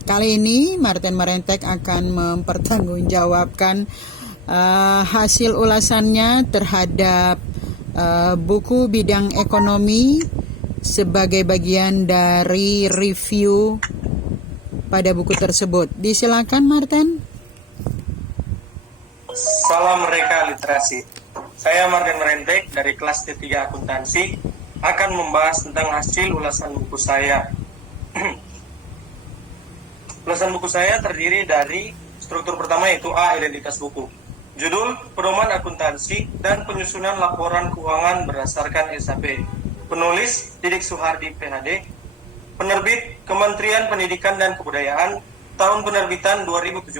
Kali ini Martin Marentek akan mempertanggungjawabkan hasil ulasannya terhadap buku bidang ekonomi sebagai bagian dari review pada buku tersebut. Disilakan Martin. Salam Reka Literasi. Saya Martin Marentek dari kelas T3 Akuntansi akan membahas tentang hasil ulasan buku saya. Ulasan buku saya terdiri dari struktur pertama yaitu A. Identitas buku. Judul, Pedoman Akuntansi dan Penyusunan Laporan Keuangan berdasarkan SAP. Penulis, Didik Suhardi PhD. Penerbit, Kementerian Pendidikan dan Kebudayaan. Tahun penerbitan 2017.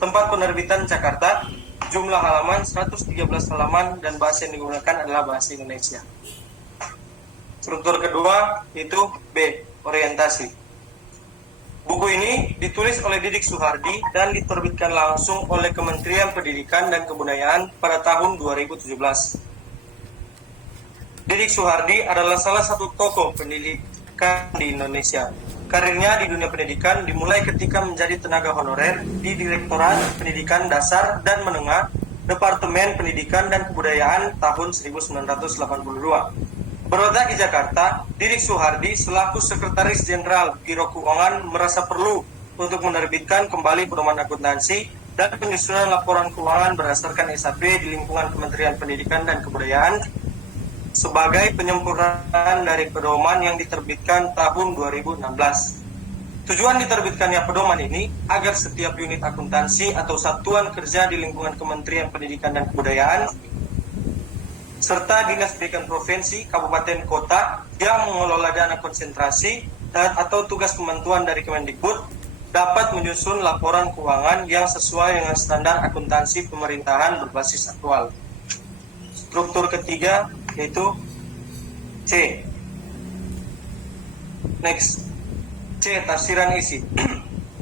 Tempat penerbitan Jakarta. Jumlah halaman 113 halaman dan bahasa yang digunakan adalah bahasa Indonesia. Struktur kedua yaitu B. Orientasi. Buku ini ditulis oleh Didik Suhardi dan diterbitkan langsung oleh Kementerian Pendidikan dan Kebudayaan pada tahun 2017. Didik Suhardi adalah salah satu tokoh pendidikan di Indonesia. Karirnya di dunia pendidikan dimulai ketika menjadi tenaga honorer di Direktorat Pendidikan Dasar dan Menengah, Departemen Pendidikan dan Kebudayaan tahun 1982. Berada di Jakarta, Didik Suhardi selaku Sekretaris Jenderal Biro Keuangan merasa perlu untuk menerbitkan kembali pedoman akuntansi dan penyusunan laporan keuangan berdasarkan SAP di lingkungan Kementerian Pendidikan dan Kebudayaan sebagai penyempurnaan dari pedoman yang diterbitkan tahun 2016. Tujuan diterbitkannya pedoman ini agar setiap unit akuntansi atau satuan kerja di lingkungan Kementerian Pendidikan dan Kebudayaan serta Dinas Pendidikan Provinsi, Kabupaten, Kota yang mengelola dana konsentrasi atau tugas pembantuan dari Kemendikbud dapat menyusun laporan keuangan yang sesuai dengan standar akuntansi pemerintahan berbasis aktual. Struktur ketiga yaitu C. Next. C. Tafsiran isi.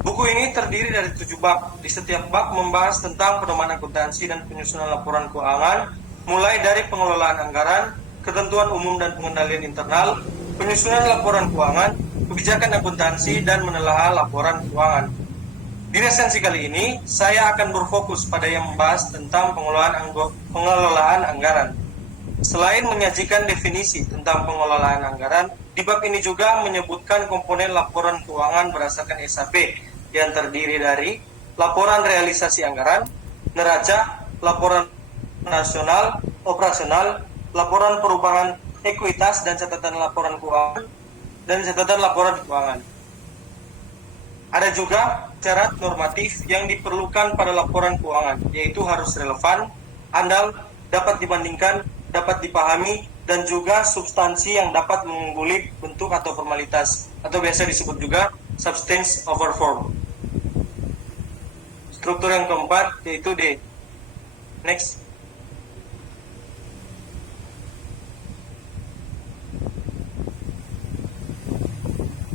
Buku ini terdiri dari 7 bab. Di setiap bab membahas tentang pedoman akuntansi dan penyusunan laporan keuangan, mulai dari pengelolaan anggaran, ketentuan umum dan pengendalian internal, penyusunan laporan keuangan, kebijakan akuntansi, dan menelaah laporan keuangan. Di resensi kali ini, saya akan berfokus pada yang membahas tentang pengelolaan anggaran. Selain menyajikan definisi tentang pengelolaan anggaran, di bab ini juga menyebutkan komponen laporan keuangan berdasarkan SAP yang terdiri dari laporan realisasi anggaran, neraca, laporan nasional, operasional, laporan perubahan ekuitas dan catatan laporan keuangan, dan catatan laporan keuangan. Ada juga syarat normatif yang diperlukan pada laporan keuangan, yaitu harus relevan, andal, dapat dibandingkan, dapat dipahami, dan juga substansi yang dapat mengungguli bentuk atau formalitas, atau biasa disebut juga substance over form. Struktur yang keempat yaitu D. Next.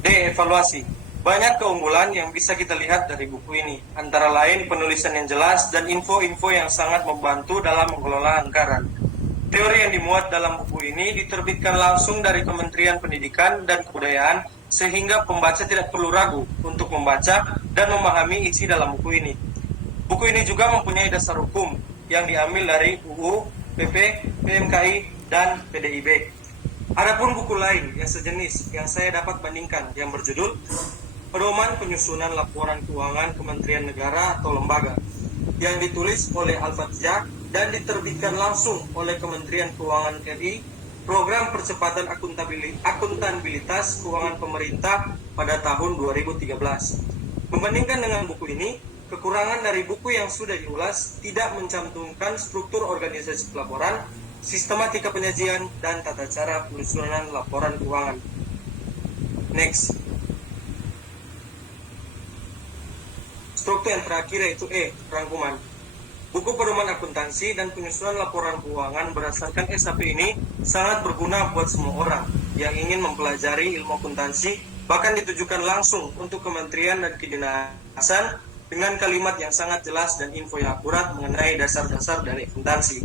D. Evaluasi. Banyak keunggulan yang bisa kita lihat dari buku ini, antara lain penulisan yang jelas dan info-info yang sangat membantu dalam mengelola anggaran. Teori yang dimuat dalam buku ini diterbitkan langsung dari Kementerian Pendidikan dan Kebudayaan, sehingga pembaca tidak perlu ragu untuk membaca dan memahami isi dalam buku ini. Buku ini juga mempunyai dasar hukum yang diambil dari UU, PP, PMKI, dan PDIB. Adapun buku lain yang sejenis yang saya dapat bandingkan yang berjudul Pedoman Penyusunan Laporan Keuangan Kementerian Negara atau Lembaga yang ditulis oleh Al-Fatihah dan diterbitkan langsung oleh Kementerian Keuangan RI, Program Percepatan Akuntabilitas Keuangan Pemerintah pada tahun 2013. Membandingkan dengan buku ini, kekurangan dari buku yang sudah diulas tidak mencantumkan struktur organisasi pelaporan, sistematika penyajian, dan tata cara penyusunan laporan keuangan. Next. Struktur yang terakhir yaitu E. Rangkuman. Buku Pedoman Akuntansi dan Penyusunan Laporan Keuangan berdasarkan SAP ini sangat berguna buat semua orang yang ingin mempelajari ilmu akuntansi, bahkan ditujukan langsung untuk kementerian dan kedinasan dengan kalimat yang sangat jelas dan info yang akurat mengenai dasar-dasar dari akuntansi.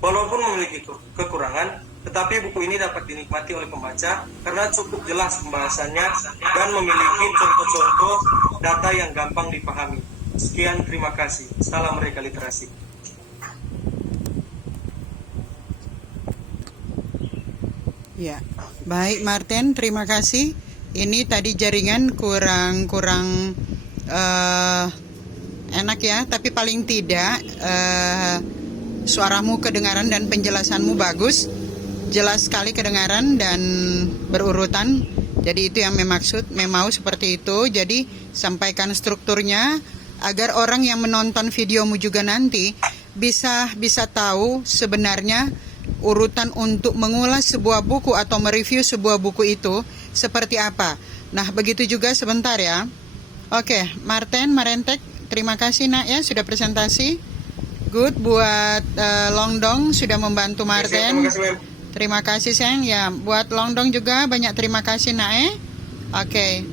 Walaupun memiliki kekurangan, Tetapi buku ini dapat dinikmati oleh pembaca karena cukup jelas pembahasannya dan memiliki contoh-contoh data yang gampang dipahami. Sekian, terima kasih. Salam Mereka Literasi. Ya, baik Martin, terima kasih. Ini tadi jaringan kurang enak ya, tapi paling tidak suaramu kedengaran dan penjelasanmu bagus, jelas sekali kedengaran dan berurutan. Jadi itu yang memau seperti itu. Jadi sampaikan strukturnya agar orang yang menonton videomu juga nanti bisa tahu sebenarnya urutan untuk mengulas sebuah buku atau mereview sebuah buku itu seperti apa. Nah, begitu juga sebentar ya. Oke, Marentek, terima kasih nak ya sudah presentasi. Good buat Longdong sudah membantu Martin. Terima kasih sayang ya. Buat Longdong juga banyak terima kasih nak. Oke.